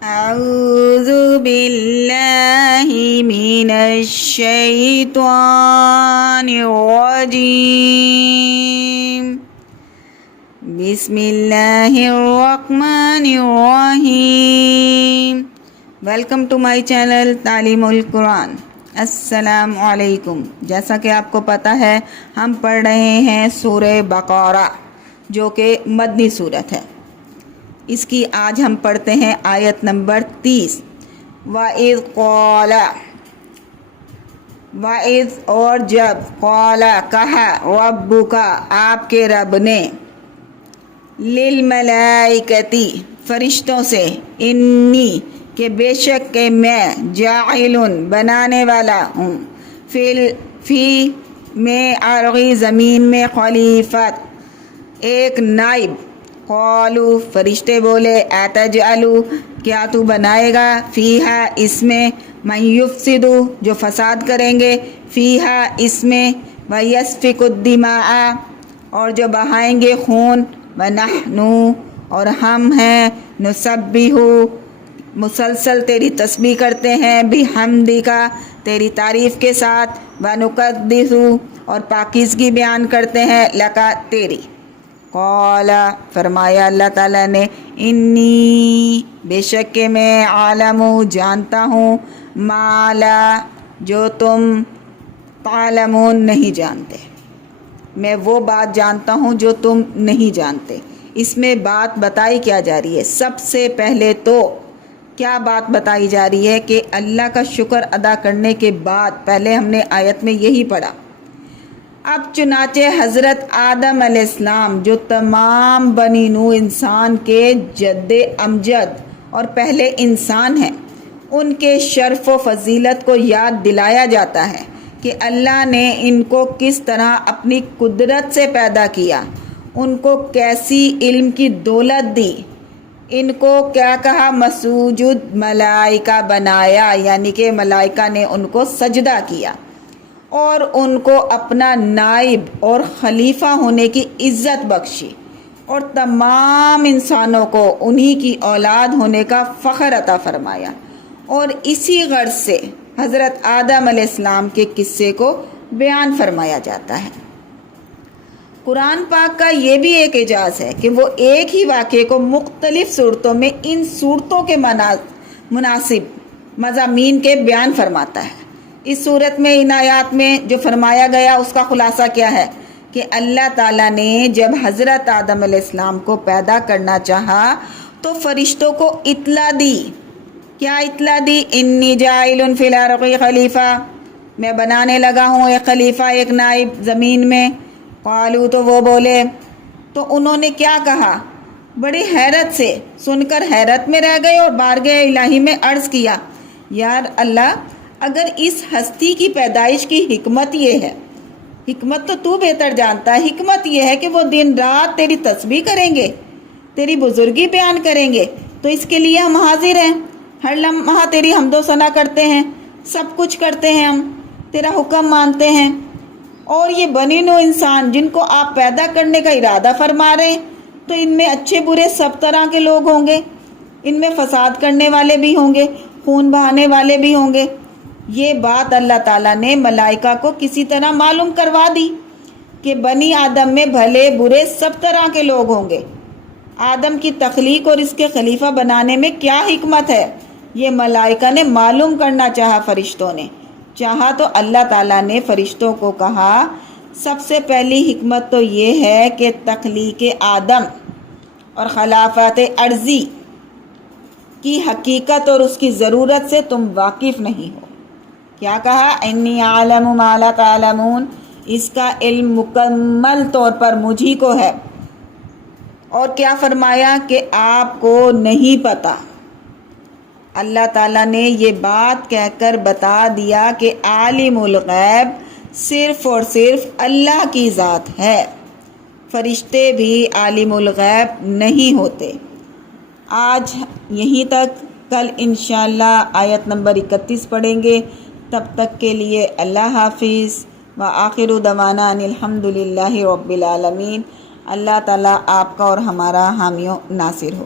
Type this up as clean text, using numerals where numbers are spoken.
أعوذ بالله من الشيطان الرجيم بسم الله الرحمن الرحيم ویلکم ٹو مائی چینل تعلیم القرآن۔ السلام علیکم۔ جیسا کہ آپ کو پتہ ہے ہم پڑھ رہے ہیں سورہ بقرہ جو کہ مدنی سورت ہے۔ اس کی آج ہم پڑھتے ہیں آیت نمبر 30۔ وَإِذْ قَالَ، وَإِذْ اور جب، قَالَ کہا، رَبُّكَ آپ کے رب نے، لِلْمَلَائِكَةِ فرشتوں سے، انی کہ بے شک کہ میں، جاعلٌ بنانے والا ہوں، فی میں ارضی زمین میں، خلیفت ایک نائب۔ قالوا فرشتے بولے، اتجعلوا کیا تو بنائے گا، فیہا اس میں، من یفسد جو فساد کریں گے، فیہا اس میں، ویسفک الدماء اور جو بہائیں گے خون، ونحن اور ہم ہیں، نسبح مسلسل تیری تسبیح کرتے ہیں، بحمدک تیری تعریف کے ساتھ، ونقدس اور پاکیزگی بیان کرتے ہیں، لک تیری۔ قال فرمایا اللہ تعالیٰ نے، انی بے شک کہ میں، عالم جانتا ہوں، ما لا جو تم، تعلمون نہیں جانتے، میں وہ بات جانتا ہوں جو تم نہیں جانتے۔ اس میں بات بتائی کیا جا رہی ہے؟ سب سے پہلے تو کیا بات بتائی جا رہی ہے کہ اللہ کا شکر ادا کرنے کے بعد، پہلے ہم نے آیت میں یہی پڑھا، اب چنانچہ حضرت آدم علیہ السلام جو تمام بنی نوح انسان کے جد امجد اور پہلے انسان ہیں، ان کے شرف و فضیلت کو یاد دلایا جاتا ہے کہ اللہ نے ان کو کس طرح اپنی قدرت سے پیدا کیا، ان کو کیسی علم کی دولت دی، ان کو کیا کہا، مسجود ملائکہ بنایا، یعنی کہ ملائکہ نے ان کو سجدہ کیا، اور ان کو اپنا نائب اور خلیفہ ہونے کی عزت بخشی، اور تمام انسانوں کو انہی کی اولاد ہونے کا فخر عطا فرمایا، اور اسی غرض سے حضرت آدم علیہ السلام کے قصے کو بیان فرمایا جاتا ہے۔ قرآن پاک کا یہ بھی ایک اعجاز ہے کہ وہ ایک ہی واقعے کو مختلف صورتوں میں ان صورتوں کے مناسب مضامین کے بیان فرماتا ہے۔ اس صورت میں، ان آیات میں جو فرمایا گیا اس کا خلاصہ کیا ہے کہ اللہ تعالیٰ نے جب حضرت آدم علیہ السلام کو پیدا کرنا چاہا تو فرشتوں کو اطلاع دی۔ کیا اطلاع دی؟ انی جاعل فی الارض خلیفہ، میں بنانے لگا ہوں ایک خلیفہ، ایک نائب زمین میں۔ قالوا تو وہ بولے، تو انہوں نے کیا کہا؟ بڑی حیرت سے سن کر حیرت میں رہ گئے اور بارگاہ الہی میں عرض کیا، یار اللہ، اگر اس ہستی کی پیدائش کی حکمت یہ ہے، حکمت تو تو بہتر جانتا ہے، حکمت یہ ہے کہ وہ دن رات تیری تسبیح کریں گے، تیری بزرگی بیان کریں گے، تو اس کے لیے ہم حاضر ہیں، ہر لمحہ تیری حمد و ثنا کرتے ہیں، سب کچھ کرتے ہیں، ہم تیرا حکم مانتے ہیں۔ اور یہ بنی نوع انسان جن کو آپ پیدا کرنے کا ارادہ فرما رہے ہیں، تو ان میں اچھے برے سب طرح کے لوگ ہوں گے، ان میں فساد کرنے والے بھی ہوں گے، خون بہانے والے بھی ہوں گے۔ یہ بات اللہ تعالیٰ نے ملائکہ کو کسی طرح معلوم کروا دی کہ بنی آدم میں بھلے برے سب طرح کے لوگ ہوں گے۔ آدم کی تخلیق اور اس کے خلیفہ بنانے میں کیا حکمت ہے، یہ ملائکہ نے معلوم کرنا چاہا۔ فرشتوں نے چاہا تو اللہ تعالیٰ نے فرشتوں کو کہا، سب سے پہلی حکمت تو یہ ہے کہ تخلیق آدم اور خلافت ارضی کی حقیقت اور اس کی ضرورت سے تم واقف نہیں ہو۔ کیا کہا؟ انی عالم ما لا تعلمون، اس کا علم مکمل طور پر مجھی کو ہے۔ اور کیا فرمایا کہ آپ کو نہیں پتا۔ اللہ تعالیٰ نے یہ بات کہہ کر بتا دیا کہ عالم الغیب صرف اور صرف اللہ کی ذات ہے، فرشتے بھی عالم الغیب نہیں ہوتے۔ آج یہیں تک، کل انشاءاللہ آیت نمبر 31 پڑھیں گے۔ تب تک کے لیے اللہ حافظ، وآخر دعوانا ان الحمدللہ رب العالمین۔ اللہ تعالیٰ آپ کا اور ہمارا حامی و ناصر ہو۔